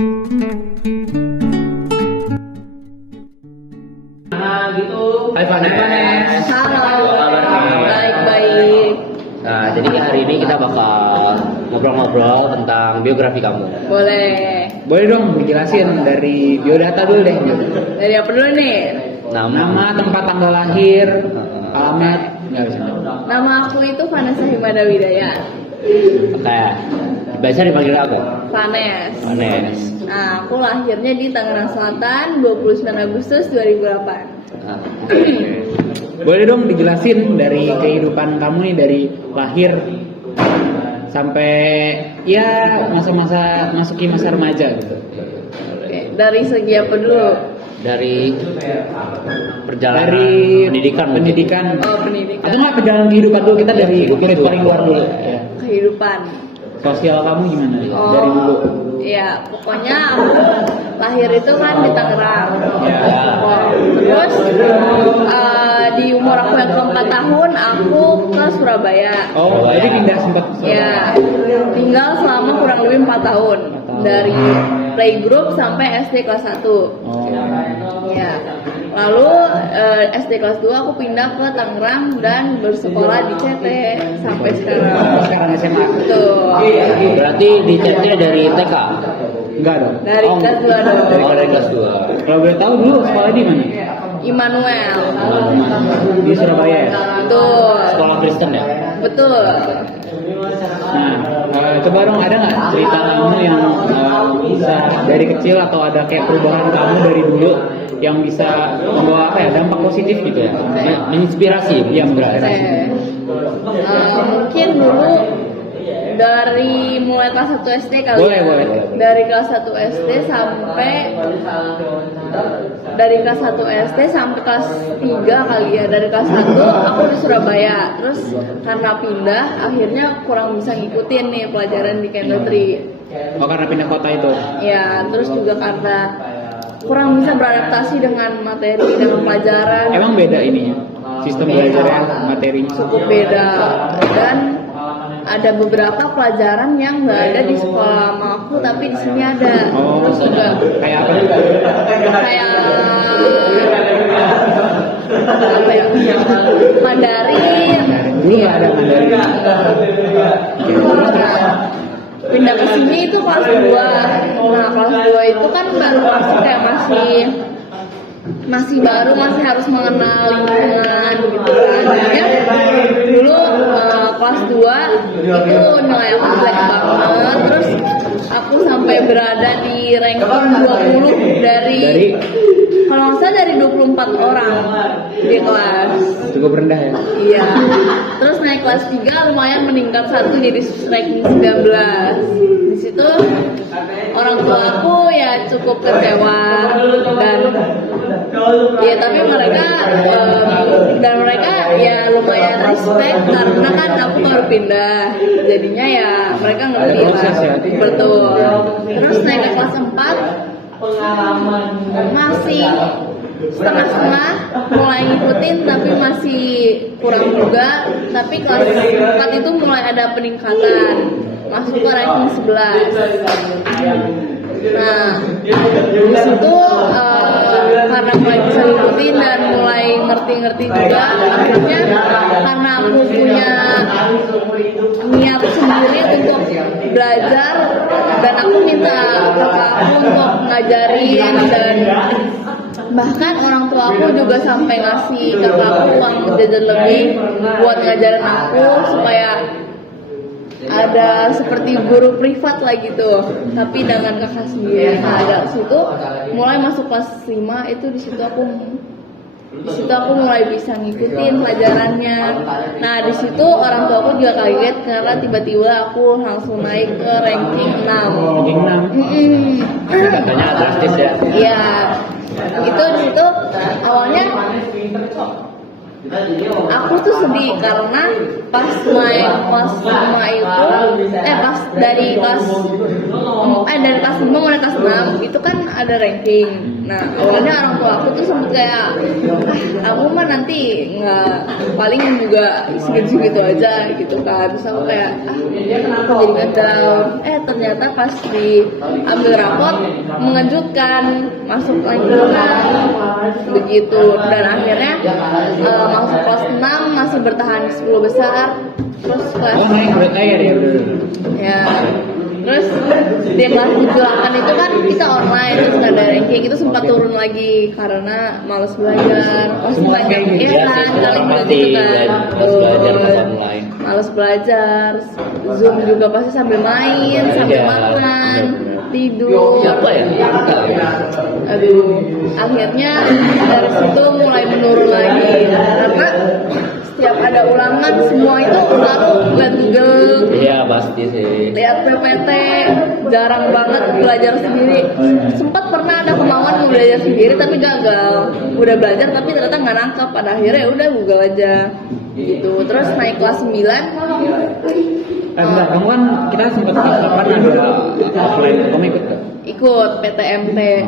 Hai Vanes. Halo. Apa kabar nih? Baik-baik. Nah, jadi hari ini kita bakal ngobrol-ngobrol tentang biografi kamu. Boleh. Boleh dong dijelasin dari biodata dulu deh. Dari apa dulu nih? Nama, tempat tanggal lahir, alamat, nggak bisa. Nama aku itu Vanessa Himada Widaya. Kayak biasa dipanggil apa? Vanes. Vanes. Nah, aku lahirnya di Tangerang Selatan 29 Agustus 2008. Nah, Boleh dong dijelasin dari kehidupan kamu nih dari lahir sampai ya masa-masa masuki masa remaja gitu. Oke, dari segi apa dulu? dari perjalanan Dari pendidikan. pendidikan. Oh, pendidikan. Atau nggak perjalanan kehidupan dulu kita dari murid paling luar dulu. Ya. Kehidupan. Sosial kamu gimana nih Oh, dari dulu? Iya, pokoknya aku lahir itu kan di Tangerang. Ya. Terus di umur aku yang ke-4 tahun aku ke Surabaya. Oh, jadi pindah sempat. Ya, tinggal selama kurang lebih 4 tahun dari playgroup sampai SD kelas 1. Oh. Ya. Lalu SD kelas 2 aku pindah ke Tangerang dan bersekolah di CT sampai sekarang. Sekarang SMA. Betul. Berarti di chatnya dari TK. Enggak dong. Dari kelas 2 dong. Oh, dari kelas 2. Kalau boleh tahu dulu sekolah di mana? Immanuel. Di Surabaya ya? Betul. Sekolah Kristen ya? Betul. Nah, coba dong ada nggak cerita kamu yang bisa dari kecil atau ada kayak perubahan kamu dari dulu yang bisa membawa apa ya dampak positif gitu ya? Menginspirasi. Iya, berarti. Mungkin dulu dari mulai kelas 1 SD kali Boleh, ya. boleh. Dari kelas 1 SD sampai kelas 3 kali ya. Dari kelas 1 aku di Surabaya. Terus karena pindah akhirnya kurang bisa ngikutin nih pelajaran di Kendotri. Oh, karena pindah kota itu. Ya, terus juga karena kurang bisa beradaptasi dengan materi dengan pelajaran. Emang beda ininya sistem belajarnya materinya. Cukup beda, dan ada beberapa pelajaran yang nggak ada di sekolah lama aku tapi di sini ada. Oh, Terus juga kayak apa? kayak apa ya, Mandarin. Dulu nggak ada Mandarin. Pindah ke sini itu kelas 2. Nah, kelas 2 itu kan baru masuk kayak masih baru, masih harus mengenal lingkungan gitu kan. Jadinya dulu kelas 2 itu nilai aku jelek banget. Terus aku sampai berada di ranking 20 dari kalau nggak salah dari 24 orang di kelas. Cukup rendah ya. Iya. Terus naik kelas 3 lumayan meningkat 1 jadi ranking 19. Di situ orang tua aku ya cukup kecewa dan tapi mereka ya lumayan respect karena kan aku baru pindah. Jadinya ya mereka ngerti lah. Betul. Terus naik ke kelas 4 masih setengah-setengah, mulai ngikutin tapi masih kurang juga. Tapi kelas 4 itu mulai ada peningkatan, masuk ke ranking 11. Nah, di situ karena mulai bisa ngikutin dan mulai ngerti-ngerti juga, akhirnya karena aku punya niat sendiri untuk belajar dan aku minta kakak aku untuk ngajarin, dan bahkan orang tua aku juga sampai ngasih kakak aku uang jajan lebih buat ngajarin aku supaya ada seperti guru privat lah gitu, tapi dengan kakak sendiri. Nah, dari situ mulai masuk kelas 5 itu di situ aku mulai bisa ngikutin pelajarannya. Nah, di situ orang tua aku juga kaget karena tiba-tiba aku langsung naik ke ranking 6. Ranking 6. Katanya drastis ya. Iya. Itu di situ awalnya aku tuh sedih karena pas main kelas 5 itu pas dari kelas dari kelas 5 mulai kelas 6 itu kan ada ranking. Nah awalnya orang tua aku tuh sempet kayak aku mah nanti nggak, paling juga segitu-segitu aja gitu kan. Terus aku kayak jadi down. Ternyata pas diambil rapot mengejutkan, masuk lagi begitu. Dan akhirnya masuk kelas 6 masih bertahan di 10 besar. Terus kelas naik berkaya ya. Ya. Terus di kelas 7-8 itu kan kita online, terus nggak ada ranking, itu sempat turun lagi karena malas belajar. Pasti banyak kan kalian gitu kan. Malas belajar, Zoom juga pasti sambil main, sambil makan, tidur. Aduh, akhirnya dari situ mulai menurun lagi karena setiap ada ulangan semua itu selalu lihat Google. Iya pasti sih. Lihat PPT, jarang banget belajar sendiri. Sempat pernah ada kemauan mau belajar sendiri tapi gagal. Udah belajar tapi ternyata nggak nangkep. Pada akhirnya udah Google aja. Gitu. Terus naik kelas 9. Bentar, kamu kan kita sempat kapan ada offline, kamu ikut gak? Ikut PTMT.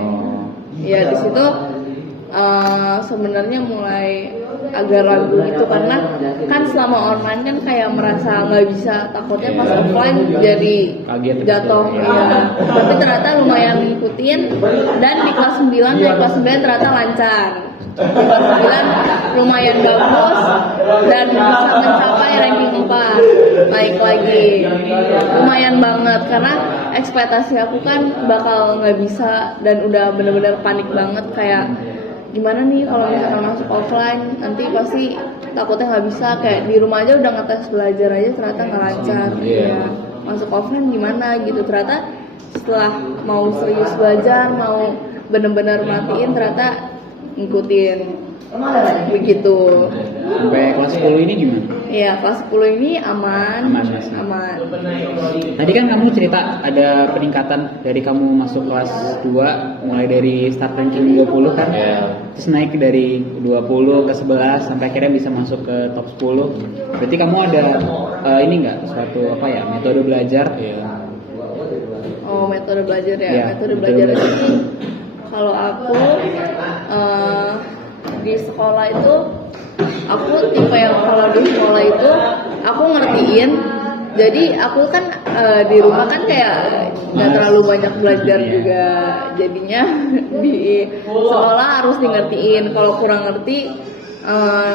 Ya di situ sebenarnya mulai agak ragu gitu karena kan selama online kan kayak merasa nggak bisa, takutnya pas offline jadi Kaget jatuh gitu. ya. Tapi ternyata lumayan ngikutin dan di kelas 9 ternyata lancar. Di kelas 9 lumayan bagus dan bisa mencapai ranking 4, naik lagi lumayan banget karena ekspektasi aku kan bakal nggak bisa dan udah bener-bener panik banget kayak gimana nih kalau misalkan masuk offline nanti pasti takutnya nggak bisa, kayak di rumah aja udah ngetes belajar aja ternyata nggak lancar. Ya masuk offline gimana gitu, ternyata setelah mau serius belajar mau bener-bener matiin ternyata ngikutin begitu. Sampai kelas 10 ini gimana? Iya, kelas 10 ini aman. Aman. Tadi kan kamu cerita ada peningkatan dari kamu masuk kelas 2 mulai dari start ranking 20 kan? Terus naik dari 20 ke 11 sampai akhirnya bisa masuk ke top 10. Berarti kamu ada ini enggak suatu metode belajar? Oh, metode belajar ya. Iya, Metode belajar ini kalau aku di sekolah itu aku tipe yang kalau di sekolah itu aku ngertiin, jadi aku kan di rumah kan kayak nggak terlalu banyak belajar juga, jadinya di sekolah harus di ngertiin. Kalau kurang ngerti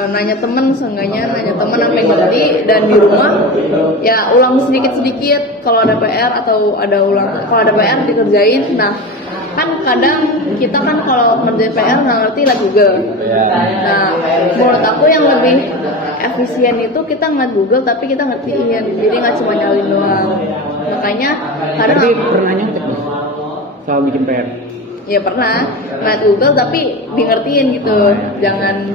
nanya temen, seenggaknya nanya temen sampai ngerti, dan di rumah ya ulang sedikit-sedikit kalau ada PR atau kalau ada PR dikerjain. Nah kan kadang kita kan kalau ngerjain PR nggak ngerti lah Google. Nah menurut aku yang lebih efisien itu kita ngeliat Google tapi kita ngertiin, jadi nggak cuma nyalin doang. Makanya kadang Tapi pernah nyontek soal bikin PR? Ya pernah ngeliat Google tapi di ngertiin gitu, jangan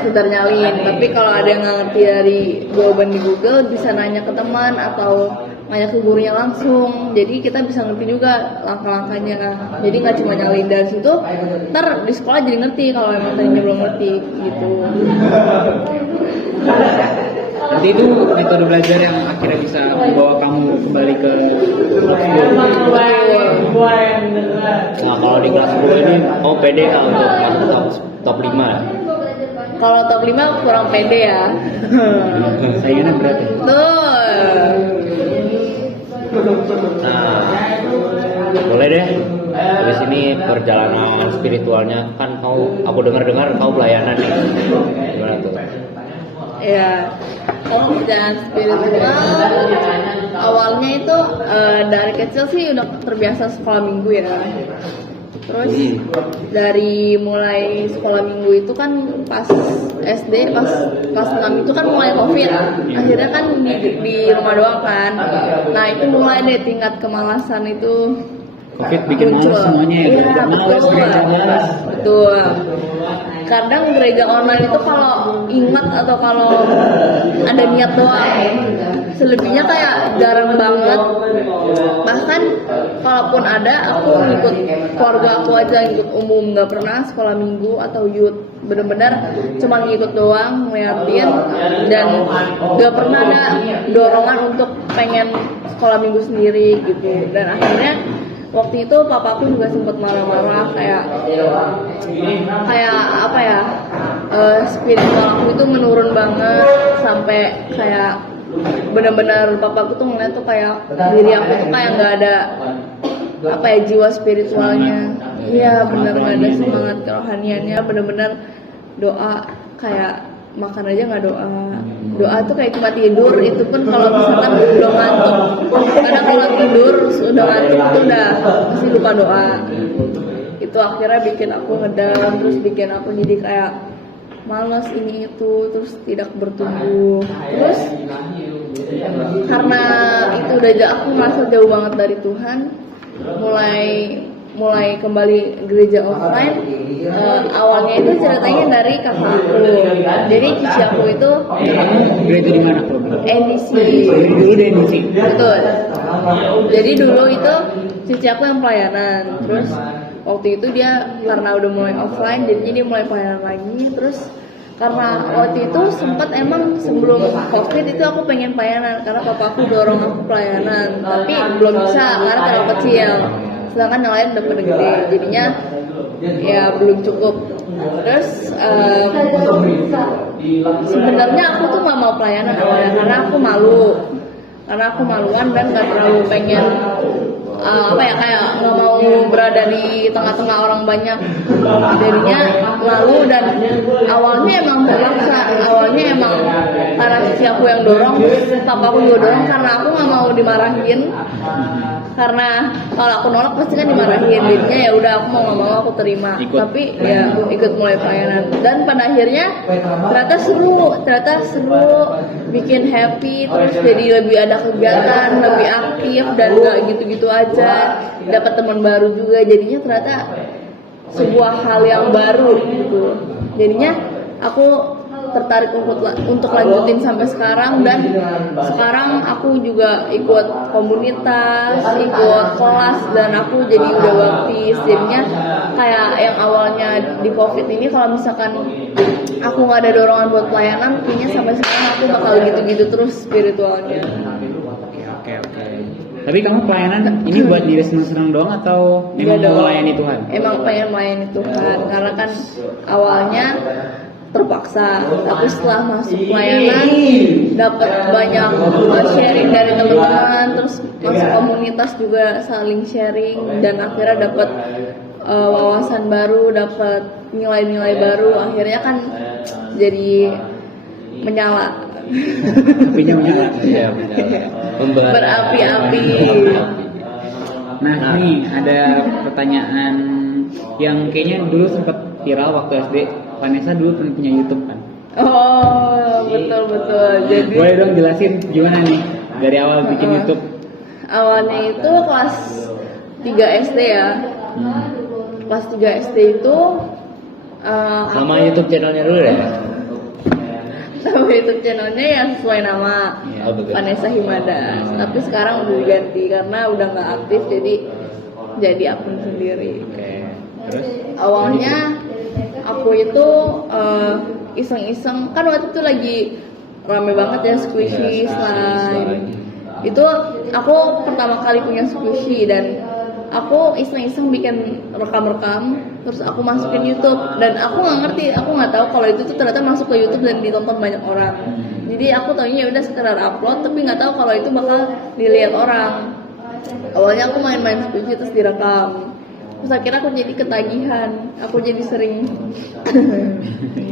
sekedar nyalin. Tapi kalau ada yang nggak ngerti dari jawaban di Google bisa nanya ke teman atau nanya ke gurunya langsung, jadi kita bisa ngerti juga langkah-langkahnya. Jadi nggak cuma nyalin dari situ, ntar di sekolah jadi ngerti kalau emang tadinya belum ngerti gitu. Nanti itu metode belajar yang akhirnya bisa membawa kamu kembali ke kelas 10. Nah kalau di kelas 10 ini pede nggak untuk masuk top 5? Kalau top 5 kurang pede ya. Saingannya berat ya? Tuh. Nah, boleh deh. Habis ini perjalanan spiritualnya kan aku dengar kau pelayanan nih. Gimana tuh? Ya, perjalanan spiritual awalnya itu dari kecil sih udah terbiasa sekolah minggu ya. Terus dari mulai sekolah minggu itu kan pas SD, pas kelas 6 itu kan mulai COVID. Akhirnya kan di rumah doang kan. Nah itu mulai deh tingkat kemalasan itu COVID bikin muncul. malas semuanya ya? Iya, betul. Kadang gereja online itu kalau ingat atau kalau ada niat doang, selebihnya kayak jarang banget. Bahkan kalaupun ada, aku ikut keluarga aku aja, ikut umum, nggak pernah sekolah minggu atau youth. bener-bener cuma ngikut doang, ngeliatin, dan gak pernah ada dorongan untuk pengen sekolah minggu sendiri gitu. Dan akhirnya waktu itu papaku juga sempet marah-marah kayak apa ya, spiritual aku itu menurun banget sampai kayak benar-benar papaku tuh ngeliat tuh kayak diri aku tuh kayak nggak ada apa ya, jiwa spiritualnya. Iya benar, nggak ada semangat kerohaniannya, benar-benar doa kayak makan aja nggak doa tuh kayak cuma tidur, itu pun kalau misalkan udah ngantuk. Kadang kalau tidur udah ngantuk itu udah pasti lupa doa. Itu akhirnya bikin aku ngedam, terus bikin aku jadi kayak malas ini itu, terus tidak bertumbuh. Terus karena itu udah aku merasa jauh banget dari Tuhan, mulai kembali gereja offline. Awalnya itu ceritanya dari kakak aku. Jadi cici aku itu Gereja di mana kalau boleh? NDC. Dulu di NDC. Betul. Jadi dulu itu cici aku yang pelayanan. Terus waktu itu dia karena udah mulai offline, jadi dia mulai pelayanan lagi. Terus karena waktu itu sempat emang sebelum COVID itu aku pengen pelayanan karena papa aku dorong aku pelayanan, tapi belum bisa karena terlalu kecil. Sedangkan yang lain udah pada gede, jadinya ya belum cukup. Terus sebenarnya aku tuh nggak mau pelayanan awalnya karena aku maluan dan nggak terlalu pengen kayak nggak mau berada di tengah-tengah orang banyak. Jadinya lalu, dan awalnya emang terpaksa, awalnya emang karena sisi aku yang dorong, papa aku juga dorong karena aku nggak mau dimarahin. Karena kalau aku nolak pasti kan dimarahin, jadinya ya udah aku mau nggak mau aku terima. Tapi ya ikut mulai pelayanan, dan pada akhirnya ternyata seru, bikin happy, terus jadi lebih ada kegiatan, lebih aktif, dan nggak gitu-gitu aja, dapat teman baru juga, jadinya ternyata sebuah hal yang baru gitu. Jadinya aku tertarik untuk lanjutin sampai sekarang, dan sekarang aku juga ikut komunitas, ikut kelas, dan aku jadi udah baptis. Jadinya kayak yang awalnya di COVID ini kalau misalkan aku nggak ada dorongan buat pelayanan, kayaknya sampai sekarang aku bakal gitu-gitu terus spiritualnya. Oke. Tapi kamu pelayanan ini buat diri senang-senang doang atau memang mau melayani Tuhan? Emang pengen melayani Tuhan, karena kan awalnya terpaksa, tapi setelah masuk pelayanan dapat banyak sharing dari teman-teman, terus masuk komunitas juga saling sharing, dan akhirnya dapat wawasan baru, dapat nilai-nilai baru, akhirnya kan jadi menyala. Apinya menyala. Iya, benar. Berapi-api. Nah, nih ada pertanyaan yang kayaknya dulu sempat viral waktu SD. Vanessa dulu pernah punya YouTube kan? Oh, betul. Jadi boleh dong jelasin gimana nih dari awal bikin YouTube? Awalnya itu kelas 3 SD ya. Kelas 3 SD itu Nama YouTube channelnya dulu ya? Nama YouTube channelnya yang sesuai nama, Vanessa Himadas. Tapi sekarang udah diganti karena udah nggak aktif, jadi akun sendiri. Oke. Terus? Awalnya aku itu iseng-iseng, kan waktu itu lagi rame banget ya squishy slime. Itu aku pertama kali punya squishy, dan aku iseng-iseng bikin rekam-rekam, terus aku masukin YouTube, dan aku nggak ngerti, aku nggak tahu kalau itu tuh ternyata masuk ke YouTube dan ditonton banyak orang. Jadi aku taunya udah sekedar upload, tapi nggak tahu kalau itu bakal dilihat orang. Awalnya aku main-main squishy terus direkam. Terus akhirnya aku jadi ketagihan, aku jadi sering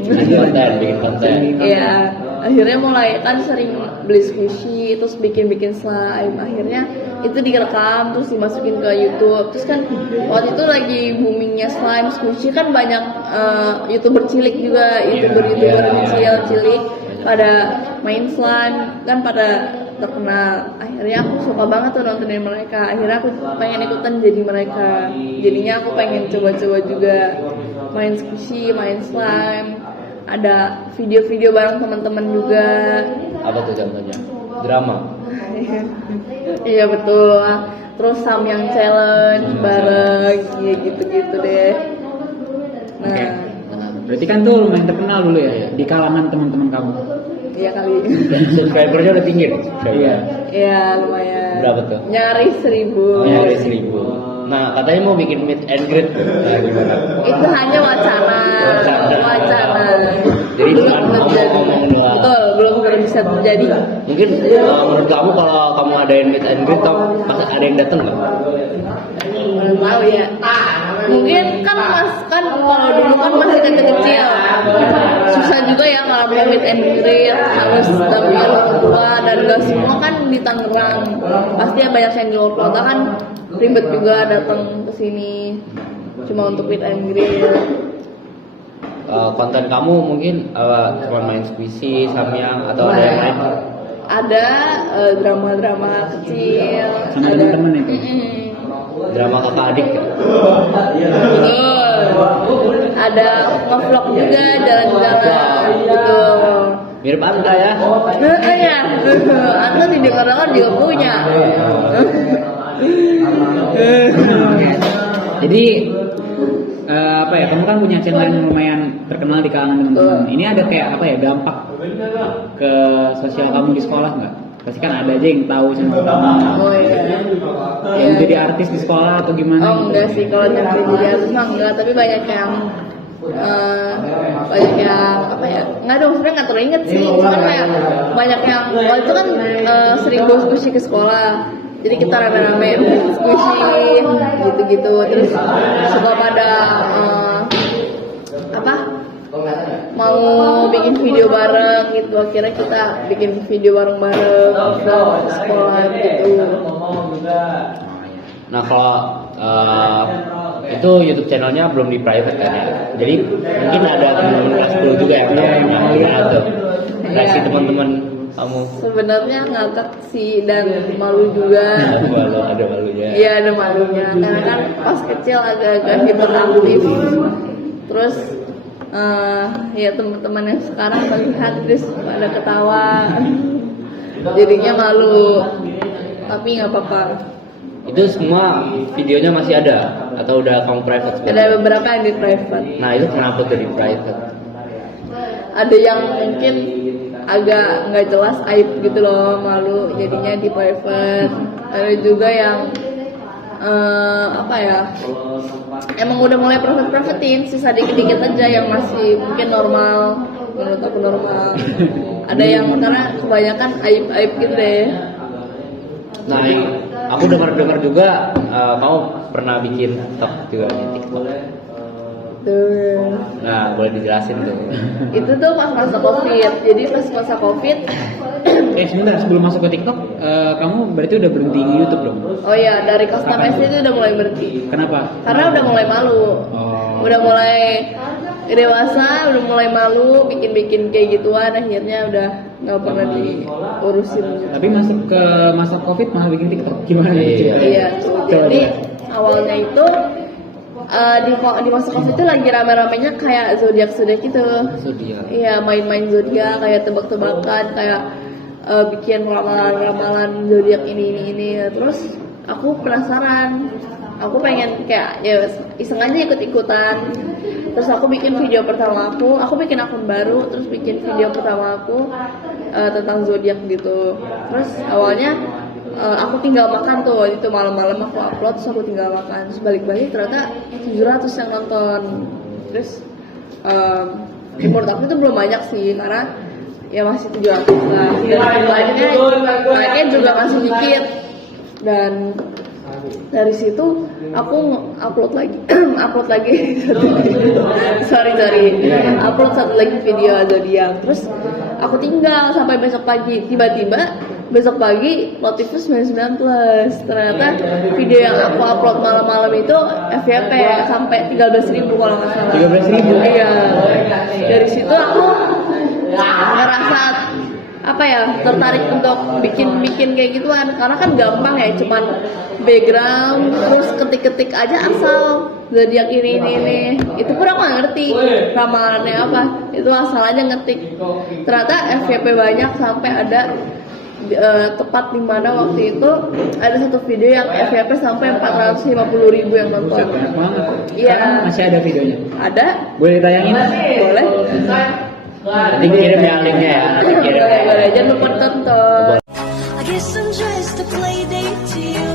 bikin konten. Iya, akhirnya mulai kan sering beli squishy, terus bikin slime. Akhirnya itu direkam terus dimasukin ke YouTube. Terus kan waktu itu lagi boomingnya slime, squishy, kan banyak YouTuber cilik juga, YouTuber cilik pada main slime, kan pada terkenal. Akhirnya aku suka banget tuh nontonin mereka. Akhirnya aku pengen ikutan jadi mereka. Jadinya aku pengen coba-coba juga main squishy, main slime. Ada video-video bareng teman-teman juga. Apa tuh contohnya? Drama. Iya betul. Terus Samyang challenge bareng, ya gitu-gitu deh. Nah, Berarti kan tuh lumayan terkenal dulu ya di kalangan teman-teman kamu. Iya kali. Dan subscribernya udah tinggi nih. Iya. Iya lumayan. Berapa tuh? Nyaris 1000. Nyari 1000. Nah katanya mau bikin meet and greet. Nah, gimana? Itu hanya wacana. Jadi belum bukan terjadi. ngomong doang. Betul, belum bisa terjadi. Mungkin menurut kamu kalau kamu adain meet and greet, pasti ada yang datang nggak? Belum tahu ya. Mungkin kan kalau dulu kan masih kecil. Susah juga ya kalau mau meet and greet, harus dampingin orang tua dan gak semua kan di Tangerang. Pasti ya banyak yang di luar kota kan ribet juga datang ke sini cuma untuk meet and greet. Konten kamu mungkin cuma main squishy, samyang atau ada yang lain? Ada drama-drama kecil. Sama ada teman-teman itu? Drama kakak adik ya? Betul. Ada nge-vlog juga jalan-jalan gitu. Mirip Anta ya? Iya, Anda di Dengar juga punya. Jadi apa ya? Kamu kan punya channel yang lumayan terkenal di kalangan teman-teman. Ini ada kayak apa ya? Dampak ke sosial kamu di sekolah nggak? Pasti kan ada aja yang tahu sama kamu. Oh iya. Yang jadi artis di sekolah atau gimana? Oh enggak sih, kalau nyampe jadi artis mah enggak, tapi banyak yang apa ya, nggak dong, sebenarnya nggak terlalu inget sih, cuman kayak banyak yang waktu itu kan sering bawa squishy ke sekolah, jadi kita rame-rame squishy gitu-gitu, terus suka pada mau bikin video bareng gitu, akhirnya kita bikin video bareng-bareng ke sekolah gitu. Nah kalau itu YouTube channelnya belum di private kan ya, jadi mungkin ada teman-teman kelas 10 juga yang lihat tuh reaksi teman-teman kamu. Sebenarnya ngakak sih dan malu juga. Ada malunya. Iya ada malunya, karena kan pas kecil agak-agak hiperaktif. Terus ya teman-teman yang sekarang melihat terus pada ketawa, jadinya malu. Tapi nggak apa-apa. Itu semua videonya masih ada atau udah kamu private? Ada beberapa yang di private. Nah itu kenapa tuh di private? Ada yang mungkin agak nggak jelas, aib gitu loh, malu, jadinya di private. Ada juga yang emang udah mulai privatein, sisa dikit-dikit aja yang masih mungkin normal, menurut aku normal. Ada yang karena kebanyakan aib-aib gitu deh. Nah aku dengar juga kamu pernah bikin TikTok juga di TikTok. Tuh. Nah boleh dijelasin tuh. Itu tuh pas masa COVID. Jadi pas masa COVID. Sebentar, sebelum masuk ke TikTok, kamu berarti udah berhenti di YouTube dong? Oh iya, dari kelas 6 SD itu udah mulai berhenti. Kenapa? Karena udah mulai malu. Oh. Udah mulai dewasa, udah mulai malu bikin-bikin kayak gituan, akhirnya udah nggak pernah diurusin. Tapi masuk ke masa COVID malah bikin TikTok, gimana? Iya. Jadi awalnya itu di masa COVID itu lagi rame-ramenya kayak zodiak gitu. Zodiak. Iya, main-main zodiak, kayak tebak-tebakan, kayak bikin ramalan-ramalan zodiak ini. Terus aku penasaran, aku pengen kayak ya iseng aja ikut-ikutan. Terus aku bikin video pertama aku bikin akun baru, terus bikin video pertama aku tentang zodiak gitu. Terus awalnya aku tinggal makan tuh, itu malam-malam aku upload, terus aku tinggal makan, terus balik-balik ternyata 700 yang nonton. Terus menurut aku itu belum banyak sih, karena ya masih 700 lah, dan like-nya juga masih dikit. Dan dari situ aku upload lagi upload satu lagi video zodiak. Terus aku tinggal sampai besok pagi, tiba-tiba besok pagi notifnya 99+. Ternyata video yang aku upload malam-malam itu FYP sampai 13.000 kalau nggak salah. 13.000? Iya. Dari situ aku ngerasa tertarik untuk bikin kayak gituan, karena kan gampang ya, cuman background terus ketik aja asal zodiak ini. Itu pun aku nggak ngerti ramalannya apa, itu asal aja ngetik. Ternyata FYP banyak sampai ada tepat di mana waktu itu ada satu video yang FYP sampai 450.000 yang nonton. Banyak banget. Iya. Sekarang masih ada videonya. Ada? Boleh tayangin? Boleh. Nanti kirim ya linknya ya. Nanti kirim. Boleh. Jangan lupa tonton. I guess I'm just a play date to you.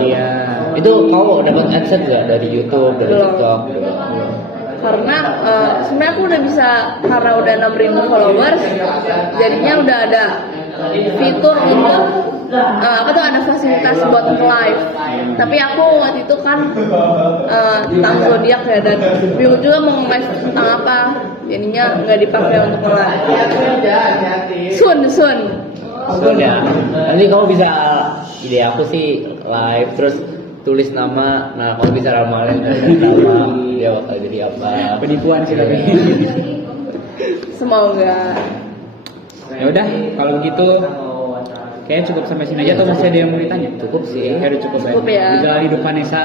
Iya. Itu kau dapat adsense gak dari YouTube, dari Belum. TikTok? Karena sebenarnya aku udah bisa, karena udah 6.000 followers, jadinya udah ada fitur untuk ada fasilitas buat live. Tapi aku waktu itu kan tentang zodiak ya, dan bingung juga mau live tentang apa, jadinya nggak dipakai untuk live. Sun. Udah. Nanti kamu bisa, ide aku sih live terus tulis nama. Nah, kamu bisa ramalin nama dia bakal jadi apa. Penipuan sih tapi. Semoga. Ya udah, kalau begitu kayaknya cukup sampai sini aja, atau masih ada yang mau ditanya? Cukup sih. Ya udah cukup, Cukup ya. Bisa hidup Vanessa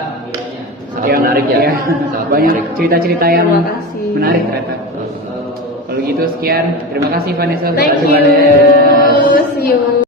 Sangat menarik ya. Iya. Sangat Banyak menarik. cerita-cerita yang Terima kasih. menarik ternyata. Kalau gitu sekian, terima kasih Vanessa. Thank Terima kasih, Vanessa. you. See you.